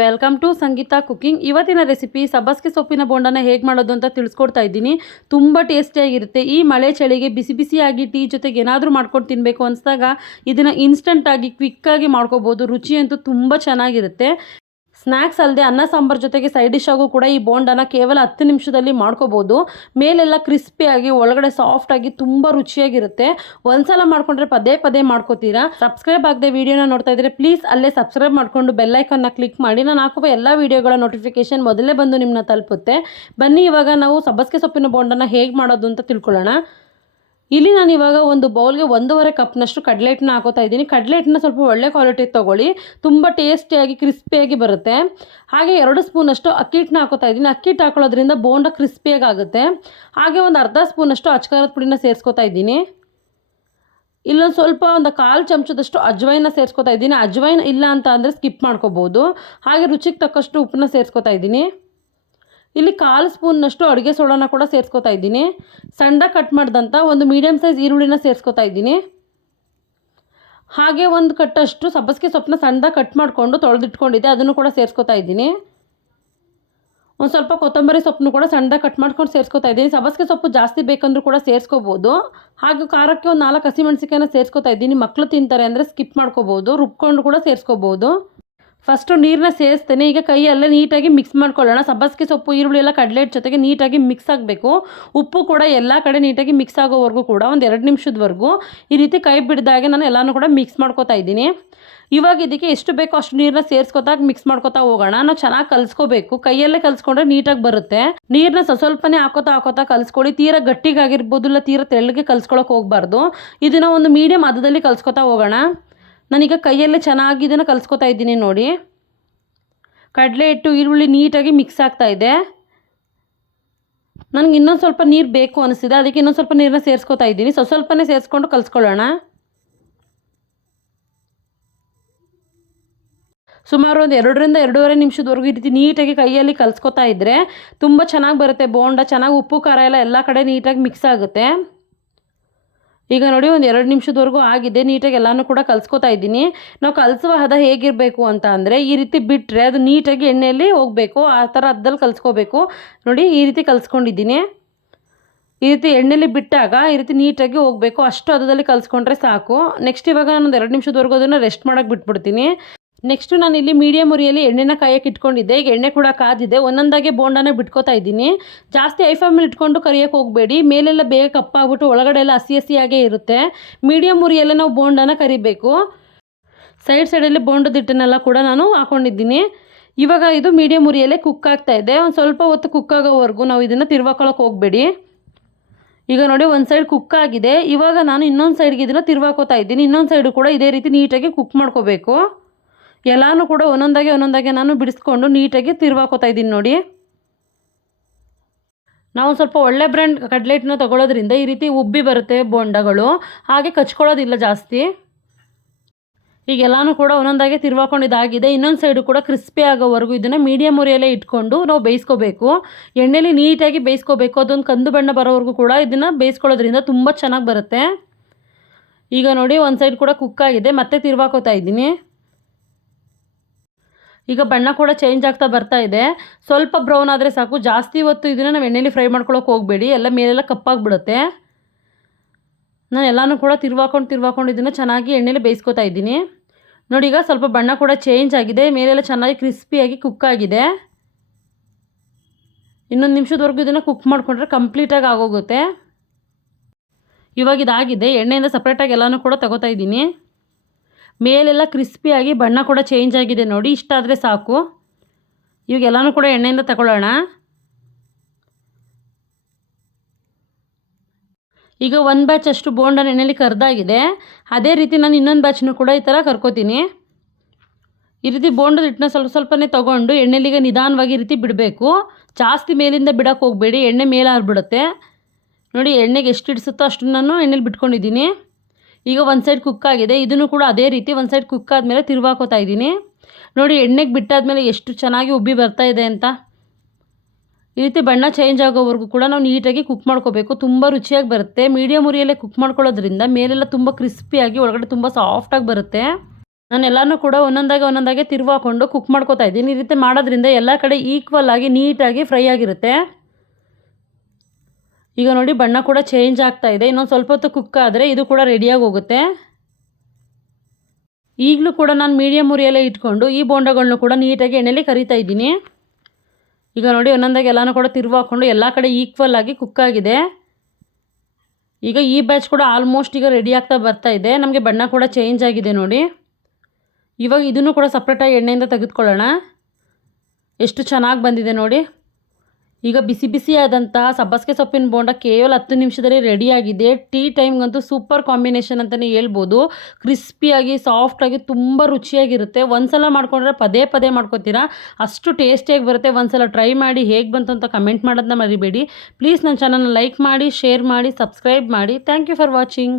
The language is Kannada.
ವೆಲ್ಕಮ್ ಟು ಸಂಗೀತ ಕುಕ್ಕಿಂಗ್ ಇವತ್ತಿನ ರೆಸಿಪಿ ಸಬ್ಬಸ್ಗೆ ಸೊಪ್ಪಿನ ಬೋಂಡನ ಹೇಗೆ ಮಾಡೋದು ಅಂತ ತಿಳಿಸ್ಕೊಡ್ತಾ ಇದ್ದೀನಿ. ತುಂಬ ಟೇಸ್ಟಿಯಾಗಿರುತ್ತೆ ಈ ಮಳೆ ಚಳಿಗೆ ಬಿಸಿ ಬಿಸಿಯಾಗಿ ಟೀ ಜೊತೆಗೆ ಏನಾದರೂ ಮಾಡ್ಕೊಂಡು ತಿನ್ನಬೇಕು ಅನಿಸಿದಾಗ ಇದನ್ನು ಇನ್ಸ್ಟಂಟಾಗಿ ಕ್ವಿಕ್ಕಾಗಿ ಮಾಡ್ಕೋಬೋದು. ರುಚಿ ಅಂತೂ ತುಂಬ ಚೆನ್ನಾಗಿರುತ್ತೆ. ಸ್ನ್ಯಾಕ್ಸ್ ಅಲ್ಲದೆ ಅನ್ನ ಸಾಂಬಾರ್ ಜೊತೆಗೆ ಸೈಡ್ ಡಿಶ್ ಆಗು ಕೂಡ ಈ ಬೋಂಡನ ಕೇವಲ ಹತ್ತು ನಿಮಿಷದಲ್ಲಿ ಮಾಡ್ಕೋಬೋದು. ಮೇಲೆಲ್ಲ ಕ್ರಿಸ್ಪಿಯಾಗಿ ಒಳಗಡೆ ಸಾಫ್ಟಾಗಿ ತುಂಬ ರುಚಿಯಾಗಿರುತ್ತೆ. ಒಂದ್ಸಲ ಮಾಡ್ಕೊಂಡ್ರೆ ಪದೇ ಪದೇ ಮಾಡ್ಕೋತೀರಾ? ಸಬ್ಸ್ಕ್ರೈಬ್ ಆಗದೆ ವಿಡಿಯೋನ ನೋಡ್ತಾ ಇದ್ರೆ ಪ್ಲೀಸ್ ಅಲ್ಲೇ ಸಬ್ಸ್ಕ್ರೈಬ್ ಮಾಡಿಕೊಂಡು ಬೆಲ್ಲೈಕನ್ನ ಕ್ಲಿಕ್ ಮಾಡಿ. ನಾನು ಹಾಕುವ ಎಲ್ಲ ವಿಡಿಯೋಗಳ ನೋಟಿಫಿಕೇಶನ್ ಮೊದಲೇ ಬಂದು ನಿಮ್ಮನ್ನ ತಲುಪುತ್ತೆ. ಬನ್ನಿ, ಇವಾಗ ನಾವು ಸಬ್ಬಸ್ಗೆ ಸೊಪ್ಪಿನ ಬೋಂಡನ ಹೇಗೆ ಮಾಡೋದು ಅಂತ ತಿಳ್ಕೊಳ್ಳೋಣ. ಇಲ್ಲಿ ನಾನು ಇವಾಗ ಒಂದು ಬೌಲ್ಗೆ ಒಂದೂವರೆ ಕಪ್ನಷ್ಟು ಕಡಲೆ ಹಿಟ್ಟನ್ನ ಹಾಕೋತಾ ಇದ್ದೀನಿ. ಕಡಲೆ ಹಿಟ್ಟನ್ನ ಸ್ವಲ್ಪ ಒಳ್ಳೆ ಕ್ವಾಲಿಟಿ ತೊಗೊಳ್ಳಿ. ತುಂಬ ಟೇಸ್ಟಿಯಾಗಿ, ಕ್ರಿಸ್ಪಿಯಾಗಿ ಬರುತ್ತೆ. ಹಾಗೆ ಎರಡು ಸ್ಪೂನಷ್ಟು ಅಕ್ಕಿ ಹಿಟ್ಟನ್ನ ಹಾಕೋತಾ ಇದ್ದೀನಿ. ಅಕ್ಕಿ ಹಿಟ್ಟು ಹಾಕೊಳ್ಳೋದ್ರಿಂದ ಬೋಂಡ ಕ್ರಿಸ್ಪಿಯಾಗಿ ಆಗುತ್ತೆ. ಹಾಗೆ ಒಂದು ಅರ್ಧ ಸ್ಪೂನಷ್ಟು ಅಚ್ಕಾರದ ಪುಡಿನ ಸೇರಿಸ್ಕೊತಾ ಇದ್ದೀನಿ. ಇಲ್ಲೊಂದು ಸ್ವಲ್ಪ ಒಂದು ಕಾಲು ಚಮಚದಷ್ಟು ಅಜ್ವೈನ ಸೇರಿಸ್ಕೊತಾ ಇದ್ದೀನಿ. ಅಜ್ವೈನ್ ಇಲ್ಲ ಅಂತ ಅಂದರೆ ಸ್ಕಿಪ್ ಮಾಡ್ಕೋಬೋದು. ಹಾಗೆ ರುಚಿಗೆ ತಕ್ಕಷ್ಟು ಉಪ್ಪನ್ನ ಸೇರಿಸ್ಕೊತಾ ಇದ್ದೀನಿ. ಇಲ್ಲಿ ಕಾಲು ಸ್ಪೂನ್ನಷ್ಟು ಅಡುಗೆ ಸೋಡಾನ ಕೂಡ ಸೇರಿಸ್ಕೊತಾ ಇದ್ದೀನಿ. ಸಣ್ಣದಾಗಿ ಕಟ್ ಮಾಡಿದಂಥ ಒಂದು ಮೀಡಿಯಮ್ ಸೈಜ್ ಈರುಳ್ಳಿನ ಸೇರಿಸ್ಕೊತಾ ಇದ್ದೀನಿ. ಹಾಗೆ ಒಂದು ಕಟ್ಟಷ್ಟು ಸಬ್ಬಸಿಗೆ ಸೊಪ್ಪನ್ನ ಸಣ್ಣದಾಗಿ ಕಟ್ ಮಾಡಿಕೊಂಡು ತೊಳೆದಿಟ್ಕೊಂಡಿದ್ದೆ, ಅದನ್ನು ಕೂಡ ಸೇರಿಸ್ಕೊತಾ ಇದ್ದೀನಿ. ಒಂದು ಸ್ವಲ್ಪ ಕೊತ್ತಂಬರಿ ಸೊಪ್ಪನ್ನು ಕೂಡ ಸಣ್ಣದಾಗಿ ಕಟ್ ಮಾಡ್ಕೊಂಡು ಸೇರಿಸ್ಕೊತಾ ಇದ್ದೀನಿ. ಸಬ್ಬಸಿಗೆ ಸೊಪ್ಪು ಜಾಸ್ತಿ ಬೇಕಂದ್ರೂ ಕೂಡ ಸೇರಿಸ್ಕೋಬೋದು. ಹಾಗೆ ಖಾರಕ್ಕೆ ಒಂದು ನಾಲ್ಕು ಹಸಿಮೆಣ್ಸಿಕಾಯನ್ನ ಸೇರಿಸ್ಕೊತಾ ಇದ್ದೀನಿ. ಮಕ್ಕಳು ತಿಂತಾರೆ ಅಂದರೆ ಸ್ಕಿಪ್ ಮಾಡ್ಕೋಬೋದು, ರುಬ್ಕೊಂಡು ಕೂಡ ಸೇರಿಸ್ಕೋಬೋದು. ಫಸ್ಟು ನೀರನ್ನ ಸೇರಿಸ್ತೇನೆ. ಈಗ ಕೈಯಲ್ಲೇ ನೀಟಾಗಿ ಮಿಕ್ಸ್ ಮಾಡ್ಕೊಳ್ಳೋಣ. ಸಬ್ಬಸ್ಗೆ ಸೊಪ್ಪು, ಈರುಳ್ಳಿ ಎಲ್ಲ ಕಡಲೆ ಜೊತೆಗೆ ನೀಟಾಗಿ ಮಿಕ್ಸ್ ಆಗಬೇಕು. ಉಪ್ಪು ಕೂಡ ಎಲ್ಲ ಕಡೆ ನೀಟಾಗಿ ಮಿಕ್ಸ್ ಆಗೋವರೆಗೂ ಕೂಡ ಒಂದು ಎರಡು ನಿಮಿಷದವರೆಗೂ ಈ ರೀತಿ ಕೈ ಬಿಡ್ದಾಗೆ ನಾನು ಎಲ್ಲನೂ ಕೂಡ ಮಿಕ್ಸ್ ಮಾಡ್ಕೋತಾ ಇದ್ದೀನಿ. ಇವಾಗ ಇದಕ್ಕೆ ಎಷ್ಟು ಬೇಕೋ ಅಷ್ಟು ನೀರನ್ನ ಸೇರಿಸ್ಕೊತಾ ಮಿಕ್ಸ್ ಮಾಡ್ಕೊತಾ ಹೋಗೋಣ. ನಾವು ಚೆನ್ನಾಗಿ ಕಲಿಸ್ಕೋಬೇಕು. ಕೈಯಲ್ಲೇ ಕಲಿಸ್ಕೊಂಡ್ರೆ ನೀಟಾಗಿ ಬರುತ್ತೆ. ನೀರನ್ನ ಸ್ವಲ್ಪನೇ ಹಾಕೋತಾ ಹಾಕೋತಾ ಕಲಿಸ್ಕೊಳ್ಳಿ. ತೀರಾ ಗಟ್ಟಿಗಾಗಿರ್ಬೋದು ಇಲ್ಲ ತೀರಾ ತೆಳ್ಳಗೆ ಕಲಿಸ್ಕೊಳಕ್ಕೆ ಹೋಗಬಾರ್ದು. ಇದನ್ನು ಒಂದು ಮೀಡಿಯಮ್ ಅದದಲ್ಲಿ ಕಲಿಸ್ಕೊತಾ ಹೋಗೋಣ. ನಾನೀಗ ಕೈಯಲ್ಲೇ ಚೆನ್ನಾಗಿ ಇದನ್ನು ಕಲಿಸ್ಕೊತಾ ಇದ್ದೀನಿ ನೋಡಿ. ಕಡಲೆ ಹಿಟ್ಟು, ಈರುಳ್ಳಿ ನೀಟಾಗಿ ಮಿಕ್ಸ್ ಆಗ್ತಾ ಇದೆ. ನನಗೆ ಇನ್ನೊಂದು ಸ್ವಲ್ಪ ನೀರು ಬೇಕು ಅನಿಸಿದೆ. ಅದಕ್ಕೆ ಇನ್ನೊಂದು ಸ್ವಲ್ಪ ನೀರನ್ನ ಸೇರಿಸ್ಕೊತಾ ಇದ್ದೀನಿ. ಸ್ವಲ್ಪ ಸ್ವಲ್ಪನೇ ಸೇರಿಸ್ಕೊಂಡು ಕಲಿಸ್ಕೊಳ್ಳೋಣ. ಸುಮಾರು ಒಂದು ಎರಡರಿಂದ ಎರಡೂವರೆ ನಿಮಿಷದವರೆಗೂ ಈ ನೀಟಾಗಿ ಕೈಯಲ್ಲಿ ಕಲಿಸ್ಕೊತಾ ಇದ್ದರೆ ತುಂಬ ಚೆನ್ನಾಗಿ ಬರುತ್ತೆ. ಬೋಂಡ ಚೆನ್ನಾಗಿ ಉಪ್ಪು, ಖಾರ ಎಲ್ಲ ಎಲ್ಲ ಕಡೆ ನೀಟಾಗಿ ಮಿಕ್ಸ್ ಆಗುತ್ತೆ. ಈಗ ನೋಡಿ ಒಂದು ಎರಡು ನಿಮಿಷದವರೆಗೂ ಆಗಿದೆ, ನೀಟಾಗಿ ಎಲ್ಲನೂ ಕೂಡ ಕಲಿಸ್ಕೊತಾ ಇದ್ದೀನಿ. ನಾವು ಕಲಿಸುವ ಹದ ಹೇಗಿರಬೇಕು ಅಂತ ಅಂದರೆ ಈ ರೀತಿ ಬಿಟ್ಟರೆ ಅದು ನೀಟಾಗಿ ಎಣ್ಣೆಯಲ್ಲಿ ಹೋಗಬೇಕು, ಆ ಥರ ಹದ್ದಲ್ಲಿ ಕಲಿಸ್ಕೋಬೇಕು. ನೋಡಿ ಈ ರೀತಿ ಕಲಿಸ್ಕೊಂಡಿದ್ದೀನಿ. ಈ ರೀತಿ ಎಣ್ಣೆಲಿ ಬಿಟ್ಟಾಗ ಈ ರೀತಿ ನೀಟಾಗಿ ಹೋಗಬೇಕು, ಅಷ್ಟು ಹದದಲ್ಲಿ ಕಲಿಸ್ಕೊಂಡ್ರೆ ಸಾಕು. ನೆಕ್ಸ್ಟ್ ಇವಾಗ ನಾನು ಒಂದು ಎರಡು ನಿಮಿಷದವರೆಗೂ ಅದನ್ನು ರೆಸ್ಟ್ ಮಾಡೋಕ್ಕೆ ಬಿಟ್ಬಿಡ್ತೀನಿ. ನೆಕ್ಸ್ಟು ನಾನು ಇಲ್ಲಿ ಮೀಡಿಯಮ್ ಉರಿಯಲ್ಲಿ ಎಣ್ಣೆನ ಕಾಯಕ್ಕೆ ಇಟ್ಕೊಂಡಿದ್ದೆ. ಈಗ ಎಣ್ಣೆ ಕೂಡ ಕಾದಿದೆ. ಒಂದೊಂದಾಗೆ ಬೋಂಡಾನ ಬಿಟ್ಕೋತಾ ಇದ್ದೀನಿ. ಜಾಸ್ತಿ ಐಫಾಮಲ್ಲಿ ಇಟ್ಕೊಂಡು ಕರಿಯೋಕ್ಕೆ ಹೋಗಬೇಡಿ. ಮೇಲೆಲ್ಲ ಬೇಗ ಕಪ್ಪಾಗ್ಬಿಟ್ಟು ಒಳಗಡೆ ಎಲ್ಲ ಹಸಿ ಹಸಿಯಾಗೇ ಇರುತ್ತೆ. ಮೀಡಿಯಮ್ ಉರಿಯಲ್ಲೇ ನಾವು ಬೋಂಡಾನ ಕರಿಬೇಕು. ಸೈಡ್ ಸೈಡಲ್ಲಿ ಬೋಂಡದ ಹಿಟ್ಟನ್ನೆಲ್ಲ ಕೂಡ ನಾನು ಹಾಕೊಂಡಿದ್ದೀನಿ. ಇವಾಗ ಇದು ಮೀಡಿಯಮ್ ಉರಿಯಲ್ಲೇ ಕುಕ್ ಆಗ್ತಾ ಇದೆ. ಒಂದು ಸ್ವಲ್ಪ ಹೊತ್ತು ಕುಕ್ ಆಗೋವರೆಗೂ ನಾವು ಇದನ್ನು ತಿರ್ವಾಕೊಳ್ಳೋಕೆ ಹೋಗಬೇಡಿ. ಈಗ ನೋಡಿ ಒಂದು ಸೈಡ್ ಕುಕ್ ಆಗಿದೆ. ಇವಾಗ ನಾನು ಇನ್ನೊಂದು ಸೈಡ್ಗೆ ಇದನ್ನು ತಿರ್ವಾಕೋತಾ ಇದ್ದೀನಿ. ಇನ್ನೊಂದು ಸೈಡು ಕೂಡ ಇದೇ ರೀತಿ ನೀಟಾಗಿ ಕುಕ್ ಮಾಡ್ಕೋಬೇಕು. ಎಲ್ಲನೂ ಕೂಡ ಒಂದೊಂದಾಗೆ ಒಂದೊಂದಾಗೆ ನಾನು ಬಿಡಿಸ್ಕೊಂಡು ನೀಟಾಗಿ ತಿರ್ವಾಕೋತಾ ಇದ್ದೀನಿ ನೋಡಿ. ನಾವು ಸ್ವಲ್ಪ ಒಳ್ಳೆ ಬ್ರ್ಯಾಂಡ್ ಕಡ್ಲೆಟ್ನ ತೊಗೊಳೋದ್ರಿಂದ ಈ ರೀತಿ ಉಬ್ಬಿ ಬರುತ್ತೆ ಬೋಂಡಗಳು. ಹಾಗೆ ಕಚ್ಕೊಳ್ಳೋದಿಲ್ಲ ಜಾಸ್ತಿ. ಈಗ ಎಲ್ಲನೂ ಕೂಡ ಒಂದೊಂದಾಗೆ ತಿರ್ವಾಕೊಂಡಿದ್ದಾಗಿದೆ ಇನ್ನೊಂದು ಸೈಡು ಕೂಡ ಕ್ರಿಸ್ಪಿ ಆಗೋವರೆಗೂ ಇದನ್ನು ಮೀಡಿಯಮ್ ಉರಿಯಲ್ಲೇ ಇಟ್ಕೊಂಡು ನಾವು ಬೇಯಿಸ್ಕೋಬೇಕು. ಎಣ್ಣೆಲಿ ನೀಟಾಗಿ ಬೇಯಿಸ್ಕೋಬೇಕು. ಅದೊಂದು ಕಂದು ಬಣ್ಣ ಬರೋವರೆಗೂ ಕೂಡ ಇದನ್ನು ಬೇಯಿಸ್ಕೊಳ್ಳೋದ್ರಿಂದ ತುಂಬ ಚೆನ್ನಾಗಿ ಬರುತ್ತೆ. ಈಗ ನೋಡಿ ಒಂದು ಸೈಡ್ ಕೂಡ ಕುಕ್ ಆಗಿದೆ ಮತ್ತೆ ತಿರ್ವಾಕೋತಾ ಇದ್ದೀನಿ. ಈಗ ಬಣ್ಣ ಕೂಡ ಚೇಂಜ್ ಆಗ್ತಾ ಬರ್ತಾ ಇದೆ. ಸ್ವಲ್ಪ ಬ್ರೌನ್ ಆದರೆ ಸಾಕು. ಜಾಸ್ತಿ ಹೊತ್ತು ಇದನ್ನು ನಾವು ಎಣ್ಣೆಲಿ ಫ್ರೈ ಮಾಡ್ಕೊಳ್ಳೋಕೆ ಹೋಗಬೇಡಿ. ಎಲ್ಲ ಮೇಲೆಲ್ಲ ಕಪ್ಪಾಗಿಬಿಡುತ್ತೆ. ನಾನು ಎಲ್ಲನೂ ಕೂಡ ತಿರ್ವಾಕೊಂಡು ತಿರ್ವಾಕೊಂಡು ಇದನ್ನು ಚೆನ್ನಾಗಿ ಎಣ್ಣೆಲಿ ಬೇಯಿಸ್ಕೊತಾ ಇದ್ದೀನಿ. ನೋಡಿ, ಈಗ ಸ್ವಲ್ಪ ಬಣ್ಣ ಕೂಡ ಚೇಂಜ್ ಆಗಿದೆ. ಮೇಲೆಲ್ಲ ಚೆನ್ನಾಗಿ ಕ್ರಿಸ್ಪಿಯಾಗಿ ಕುಕ್ ಆಗಿದೆ. ಇನ್ನೊಂದು ನಿಮಿಷದವರೆಗೂ ಇದನ್ನು ಕುಕ್ ಮಾಡಿಕೊಂಡ್ರೆ ಕಂಪ್ಲೀಟಾಗಿ ಆಗೋಗುತ್ತೆ. ಇವಾಗ ಇದಾಗಿದೆ. ಎಣ್ಣೆಯಿಂದ ಸಪ್ರೇಟಾಗಿ ಎಲ್ಲನೂ ಕೂಡ ತಗೋತಾ ಇದ್ದೀನಿ. ಮೇಲೆಲ್ಲ ಕ್ರಿಸ್ಪಿಯಾಗಿ ಬಣ್ಣ ಕೂಡ ಚೇಂಜ್ ಆಗಿದೆ ನೋಡಿ ಇಷ್ಟಾದರೆ ಸಾಕು. ಇವಾಗೆಲ್ಲನೂ ಕೂಡ ಎಣ್ಣೆಯಿಂದ ತಗೊಳ್ಳೋಣ. ಈಗ ಒಂದು ಬ್ಯಾಚ್ ಅಷ್ಟು ಬೋಂಡನ ಎಣ್ಣೆಲಿ ಕರ್ದಾಗಿದೆ. ಅದೇ ರೀತಿ ನಾನು ಇನ್ನೊಂದು ಬ್ಯಾಚ್ನು ಕೂಡ ಈ ಥರ ಕರ್ಕೋತೀನಿ. ಈ ರೀತಿ ಬೋಂಡದ ಹಿಟ್ಟನ್ನ ಸ್ವಲ್ಪ ಸ್ವಲ್ಪನೇ ತೊಗೊಂಡು ಎಣ್ಣೆಲಿಗೆ ನಿಧಾನವಾಗಿ ಈ ರೀತಿ ಬಿಡಬೇಕು. ಜಾಸ್ತಿ ಮೇಲಿಂದ ಬಿಡೋಕ್ಕೆ ಹೋಗಬೇಡಿ, ಎಣ್ಣೆ ಮೇಲೆ ಆರ್ಬಿಡುತ್ತೆ ನೋಡಿ ಎಣ್ಣೆಗೆ ಎಷ್ಟು ಹಿಡಿಸುತ್ತೋ ಅಷ್ಟು ನಾನು ಎಣ್ಣೆಲಿ ಬಿಟ್ಕೊಂಡಿದ್ದೀನಿ. ಈಗ ಒಂದು ಸೈಡ್ ಕುಕ್ ಆಗಿದೆ. ಇದನ್ನು ಕೂಡ ಅದೇ ರೀತಿ ಒಂದು ಸೈಡ್ ಕುಕ್ ಆದಮೇಲೆ ತಿರುವಾಕೋತಾ ಇದ್ದೀನಿ. ನೋಡಿ, ಎಣ್ಣೆಗೆ ಬಿಟ್ಟಾದಮೇಲೆ ಎಷ್ಟು ಚೆನ್ನಾಗಿ ಉಬ್ಬಿ ಬರ್ತಾ ಇದೆ ಅಂತ. ಈ ರೀತಿ ಬಣ್ಣ ಚೇಂಜ್ ಆಗೋವರೆಗೂ ಕೂಡ ನಾವು ನೀಟಾಗಿ ಕುಕ್ ಮಾಡ್ಕೋಬೇಕು. ತುಂಬ ರುಚಿಯಾಗಿ ಬರುತ್ತೆ. ಮೀಡಿಯಮ್ ಉರಿಯಲ್ಲೇ ಕುಕ್ ಮಾಡ್ಕೊಳ್ಳೋದ್ರಿಂದ ಮೇಲೆಲ್ಲ ತುಂಬ ಕ್ರಿಸ್ಪಿಯಾಗಿ ಒಳಗಡೆ ತುಂಬ ಸಾಫ್ಟಾಗಿ ಬರುತ್ತೆ. ನಾನು ಎಲ್ಲನೂ ಕೂಡ ಒಂದೊಂದಾಗೆ ಒಂದೊಂದಾಗೆ ತಿರುವಾಕೊಂಡು ಕುಕ್ ಮಾಡ್ಕೋತಾ ಇದ್ದೀನಿ. ಈ ರೀತಿ ಮಾಡೋದ್ರಿಂದ ಎಲ್ಲ ಕಡೆ ಈಕ್ವಲ್ ಆಗಿ ನೀಟಾಗಿ ಫ್ರೈ ಆಗಿರುತ್ತೆ. ಈಗ ನೋಡಿ ಬಣ್ಣ ಕೂಡ ಚೇಂಜ್ ಆಗ್ತಾ ಇದೆ. ಇನ್ನೊಂದು ಸ್ವಲ್ಪ ಹೊತ್ತು ಕುಕ್ ಆದರೆ ಇದು ಕೂಡ ರೆಡಿಯಾಗಿ ಹೋಗುತ್ತೆ. ಈಗಲೂ ಕೂಡ ನಾನು ಮೀಡಿಯಮ್ ಉರಿಯಲ್ಲೇ ಇಟ್ಕೊಂಡು ಈ ಬೋಂಡಗಳನ್ನೂ ಕೂಡ ನೀಟಾಗಿ ಎಣ್ಣೆಲಿ ಕರಿತಾ ಇದ್ದೀನಿ. ಈಗ ನೋಡಿ ಒಂದೊಂದಾಗಿ ಎಲ್ಲನೂ ಕೂಡ ತಿರುವು ಹಾಕ್ಕೊಂಡು ಎಲ್ಲ ಕಡೆ ಈಕ್ವಲ್ ಆಗಿ ಕುಕ್ ಆಗಿದೆ. ಈಗ ಈ ಬ್ಯಾಚ್ ಕೂಡ ಆಲ್ಮೋಸ್ಟ್ ಈಗ ರೆಡಿ ಆಗ್ತಾ ಬರ್ತಾ ಇದೆ. ನಮಗೆ ಬಣ್ಣ ಕೂಡ ಚೇಂಜ್ ಆಗಿದೆ ನೋಡಿ. ಇವಾಗ ಇದನ್ನು ಕೂಡ ಸಪ್ರೇಟಾಗಿ ಎಣ್ಣೆಯಿಂದ ತೆಗೆದುಕೊಳ್ಳೋಣ. ಎಷ್ಟು ಚೆನ್ನಾಗಿ ಬಂದಿದೆ ನೋಡಿ. ಈಗ ಬಿಸಿ ಬಿಸಿ ಆದಂತಹ ಸಬ್ಬಸಿಗೆ ಸೊಪ್ಪಿನ ಬೋಂಡ ಕೇವಲ ಹತ್ತು ನಿಮಿಷದಲ್ಲಿ ರೆಡಿಯಾಗಿದೆ ಟೀ ಟೈಮ್ಗಂತೂ ಸೂಪರ್ ಕಾಂಬಿನೇಷನ್ ಅಂತಲೇ ಹೇಳ್ಬೋದು. ಕ್ರಿಸ್ಪಿಯಾಗಿ ಸಾಫ್ಟಾಗಿ ತುಂಬ ರುಚಿಯಾಗಿರುತ್ತೆ. ಒಂದ್ಸಲ ಮಾಡ್ಕೊಂಡ್ರೆ ಪದೇ ಪದೇ ಮಾಡ್ಕೊತೀರಾ? ಅಷ್ಟು ಟೇಸ್ಟಿಯಾಗಿ ಬರುತ್ತೆ. ಒಂದ್ಸಲ ಟ್ರೈ ಮಾಡಿ ಹೇಗೆ ಬಂತು ಅಂತ ಕಮೆಂಟ್ ಮಾಡೋದನ್ನ ಮರಿಬೇಡಿ. ಪ್ಲೀಸ್ ನನ್ನ ಚಾನಲ್ನ ಲೈಕ್ ಮಾಡಿ ಶೇರ್ ಮಾಡಿ ಸಬ್ಸ್ಕ್ರೈಬ್ ಮಾಡಿ. Thank you for watching